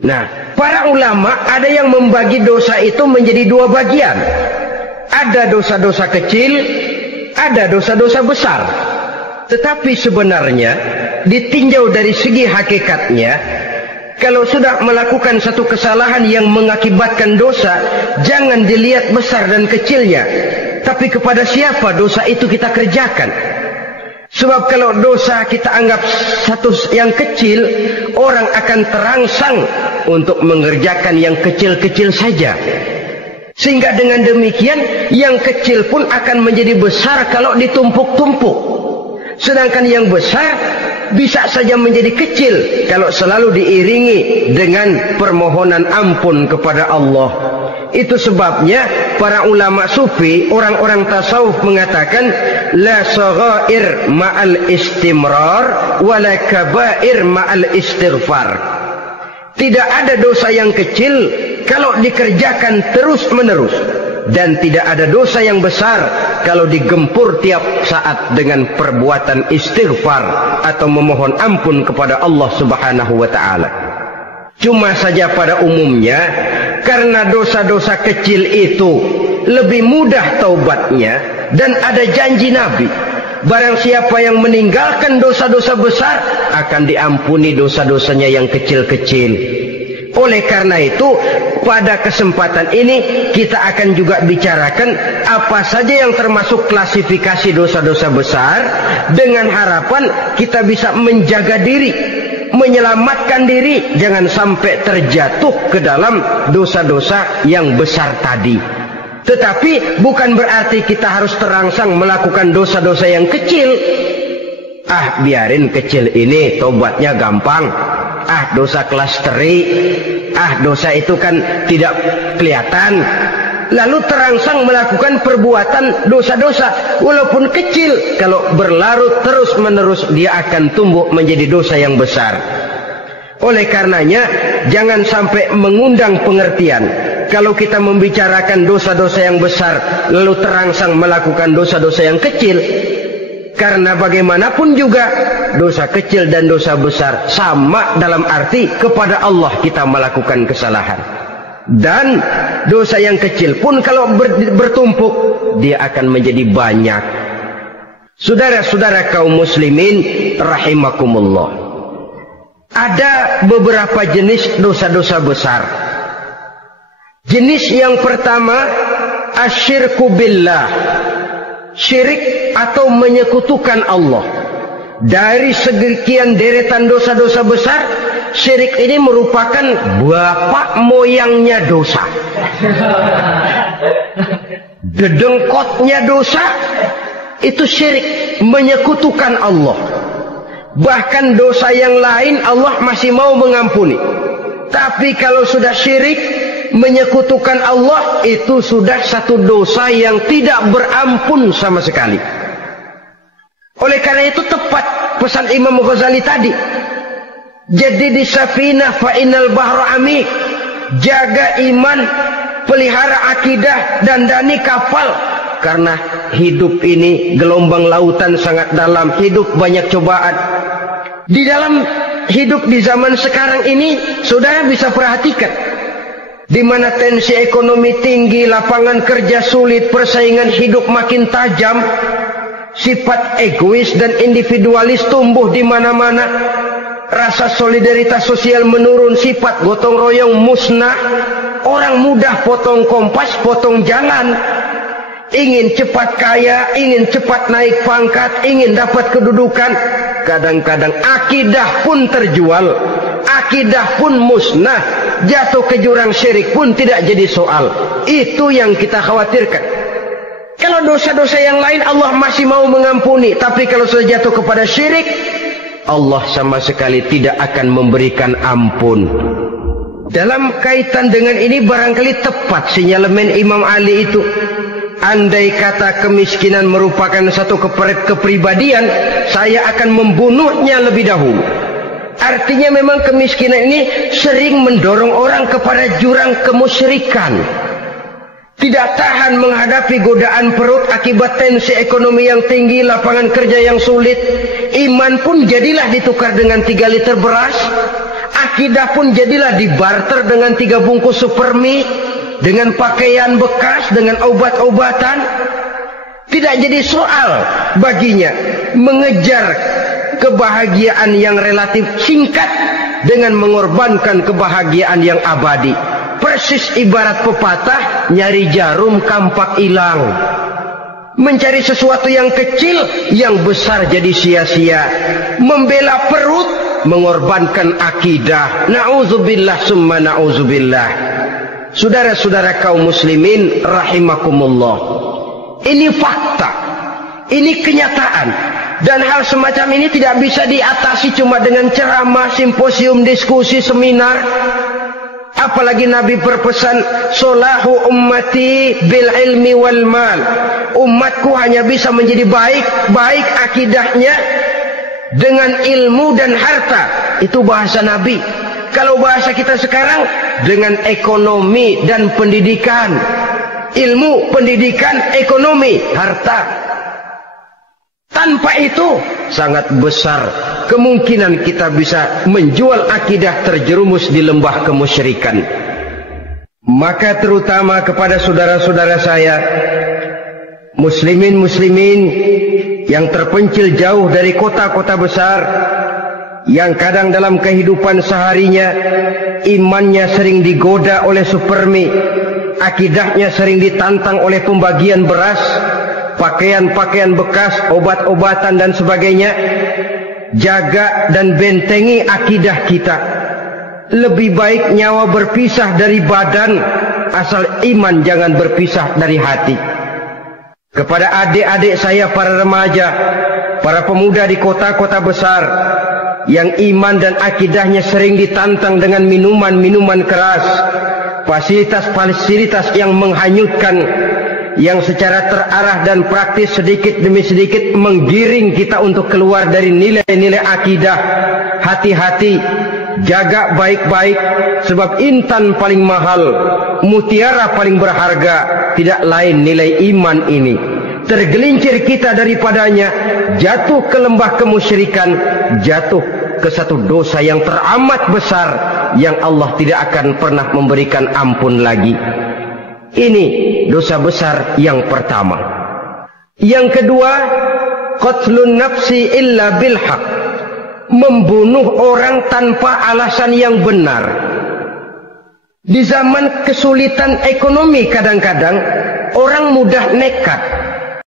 Nah, para ulama ada yang membagi dosa itu menjadi dua bagian. Ada dosa-dosa kecil, ada dosa-dosa besar. Tetapi sebenarnya ditinjau dari segi hakikatnya, kalau sudah melakukan satu kesalahan yang mengakibatkan dosa, jangan dilihat besar dan kecilnya, tapi kepada siapa dosa itu kita kerjakan. Sebab kalau dosa kita anggap satu yang kecil, orang akan terangsang untuk mengerjakan yang kecil-kecil saja. Sehingga dengan demikian, yang kecil pun akan menjadi besar kalau ditumpuk-tumpuk. Sedangkan yang besar bisa saja menjadi kecil kalau selalu diiringi dengan permohonan ampun kepada Allah. Itu sebabnya para ulama sufi, orang-orang tasawuf mengatakan la saghair ma'al istimrar wala kabair ma'al istighfar. Tidak ada dosa yang kecil kalau dikerjakan terus-menerus, dan tidak ada dosa yang besar kalau digempur tiap saat dengan perbuatan istighfar atau memohon ampun kepada Allah Subhanahu wa taala. Cuma saja pada umumnya, karena dosa-dosa kecil itu lebih mudah taubatnya, dan ada janji Nabi, barang siapa yang meninggalkan dosa-dosa besar akan diampuni dosa-dosanya yang kecil-kecil. Oleh karena itu, pada kesempatan ini kita akan juga bicarakan apa saja yang termasuk klasifikasi dosa-dosa besar, dengan harapan kita bisa menjaga diri, menyelamatkan diri, jangan sampai terjatuh ke dalam dosa-dosa yang besar tadi. Tetapi bukan berarti kita harus terangsang melakukan dosa-dosa yang kecil. Ah, biarin kecil ini, tobatnya gampang. Ah, dosa kelas teri. Ah, dosa itu kan tidak kelihatan. Lalu terangsang melakukan perbuatan dosa-dosa walaupun kecil, kalau berlarut terus-menerus dia akan tumbuh menjadi dosa yang besar. Oleh karenanya jangan sampai mengundang pengertian kalau kita membicarakan dosa-dosa yang besar lalu terangsang melakukan dosa-dosa yang kecil. Karena bagaimanapun juga dosa kecil dan dosa besar sama dalam arti kepada Allah kita melakukan kesalahan. Dan dosa yang kecil pun kalau bertumpuk, dia akan menjadi banyak. Saudara-saudara kaum muslimin rahimakumullah, ada beberapa jenis dosa-dosa besar. Jenis yang pertama, asyirku billah, syirik atau menyekutukan Allah. Dari sekian deretan dosa-dosa besar, syirik ini merupakan bapak moyangnya dosa. Dedengkotnya dosa itu syirik, menyekutukan Allah. Bahkan dosa yang lain Allah masih mau mengampuni, tapi kalau sudah syirik, menyekutukan Allah, itu sudah satu dosa yang tidak berampun sama sekali. Oleh karena itu tepat pesan Imam Ghazali tadi, jadi di safinah fa innal bahra amik, jaga iman, pelihara akidah, dandani kapal, karena hidup ini gelombang lautan sangat dalam, hidup banyak cobaan. Di dalam hidup di zaman sekarang ini, saudara bisa perhatikan, di mana tensi ekonomi tinggi, lapangan kerja sulit, persaingan hidup makin tajam, sifat egois dan individualis tumbuh di mana-mana, rasa solidaritas sosial menurun, sifat gotong royong musnah, orang mudah potong kompas, potong jalan, ingin cepat kaya, ingin cepat naik pangkat, ingin dapat kedudukan. Kadang-kadang akidah pun terjual, akidah pun musnah, jatuh ke jurang syirik pun tidak jadi soal. Itu yang kita khawatirkan. Kalau dosa-dosa yang lain Allah masih mau mengampuni, tapi kalau sudah jatuh kepada syirik, Allah sama sekali tidak akan memberikan ampun. Dalam kaitan dengan ini barangkali tepat sinyalemen Imam Ali itu. Andai kata kemiskinan merupakan satu kepribadian, saya akan membunuhnya lebih dahulu. Artinya memang kemiskinan ini sering mendorong orang kepada jurang kemusyrikan. Tidak tahan menghadapi godaan perut akibat tensi ekonomi yang tinggi, lapangan kerja yang sulit. Iman pun jadilah ditukar dengan 3 liter beras. Akidah pun jadilah dibarter dengan 3 bungkus supermi, dengan pakaian bekas, dengan obat-obatan. Tidak jadi soal baginya mengejar kebahagiaan yang relatif singkat dengan mengorbankan kebahagiaan yang abadi. Persis ibarat pepatah, nyari jarum kampak hilang. Mencari sesuatu yang kecil, yang besar jadi sia-sia. Membela perut, mengorbankan akidah. Na'udzubillah summa na'udzubillah. Saudara-saudara kaum muslimin rahimakumullah, ini fakta, ini kenyataan. Dan hal semacam ini tidak bisa diatasi cuma dengan ceramah, simposium, diskusi, seminar. Apalagi Nabi berpesan, solahu ummati bil ilmi wal mal. Umatku hanya bisa menjadi baik akidahnya dengan ilmu dan harta. Itu bahasa Nabi. Kalau bahasa kita sekarang, dengan ekonomi dan pendidikan. Ilmu, pendidikan, ekonomi, harta. Tanpa itu sangat besar kemungkinan kita bisa menjual akidah terjerumus di lembah kemusyrikan. Maka terutama kepada saudara-saudara saya, muslimin yang terpencil jauh dari kota-kota besar, yang kadang dalam kehidupan seharinya imannya sering digoda oleh supermi, akidahnya sering ditantang oleh pembagian beras, pakaian-pakaian bekas, obat-obatan dan sebagainya. Jaga dan bentengi akidah kita. Lebih baik nyawa berpisah dari badan, asal iman jangan berpisah dari hati. Kepada adik-adik saya para remaja, para pemuda di kota-kota besar, yang iman dan akidahnya sering ditantang dengan minuman-minuman keras, fasilitas-fasilitas yang menghanyutkan, yang secara terarah dan praktis sedikit demi sedikit menggiring kita untuk keluar dari nilai-nilai akidah. Hati-hati, jaga baik-baik, sebab intan paling mahal, mutiara paling berharga, tidak lain nilai iman ini. Tergelincir kita daripadanya, jatuh ke lembah kemusyrikan, jatuh ke satu dosa yang teramat besar, yang Allah tidak akan pernah memberikan ampun lagi. Ini dosa besar yang pertama. Yang kedua, qatlun nafsi illa bil haq. Membunuh orang tanpa alasan yang benar. Di zaman kesulitan ekonomi kadang-kadang orang mudah nekat.